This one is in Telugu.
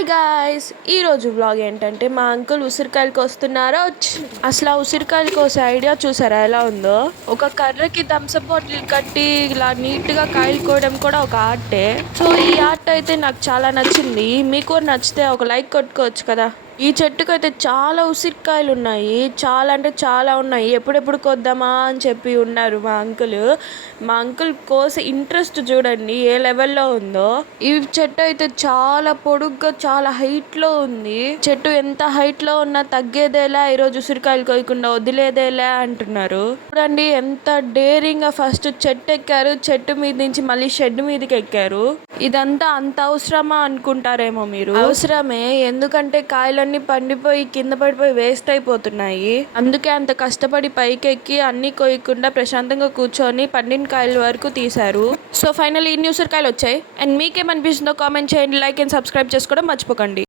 హాయ్ గాయ్స్, ఈరోజు వ్లాగ్ ఏంటంటే మా అంకుల్ ఉసిరికాయలు కోస్తున్నారో అసలు ఆ ఉసిరికాయలు కోసే ఐడియా చూసారా ఎలా ఉందో. ఒక కర్రకి థమ్స్అప్ బాటిల్ కట్టి ఇలా నీట్గా కాయలు కోయడం కూడా ఒక ఆర్టే. సో ఈ ఆర్ట్ అయితే నాకు చాలా నచ్చింది. మీకు నచ్చితే ఒక లైక్ కొట్టుకోవచ్చు కదా. ఈ చెట్టుకు అయితే చాలా ఉసిరికాయలు ఉన్నాయి, చాలా అంటే చాలా ఉన్నాయి. ఎప్పుడెప్పుడు కొద్దామా అని చెప్పి ఉన్నారు మా అంకుల్ కోసే ఇంట్రెస్ట్ చూడండి ఏ లెవెల్లో ఉందో. ఈ చెట్టు అయితే చాలా పొడుగ్గా చాలా హైట్లో ఉంది. చెట్టు ఎంత హైట్లో ఉన్నా తగ్గేదేలా, ఈరోజు ఉసిరికాయలు కోయకుండా వదిలేదేలా అంటున్నారు. చూడండి ఎంత డేరింగ్ గా ఫస్ట్ చెట్టు ఎక్కారు, చెట్టు మీద నుంచి మళ్ళీ షెడ్ మీదకి ఎక్కారు. ఇదంతా అంత అవసరమా అనుకుంటారేమో మీరు. అవసరమే, ఎందుకంటే కాయలన్నీ పండిపోయి కింద పడిపోయి వేస్ట్ అయిపోతున్నాయి. అందుకే అంత కష్టపడి పైకెక్కి అన్ని కోయకుండా ప్రశాంతంగా కూర్చొని పండిన కాయల వరకు తీశారు. సో ఫైనల్ ఇన్ని ఉసిరికాయలు వచ్చాయి. అండ్ మీకేమనిపిస్తుందో కామెంట్ చేయండి, లైక్ అండ్ సబ్స్క్రైబ్ చేసుకోవడం మర్చిపోకండి.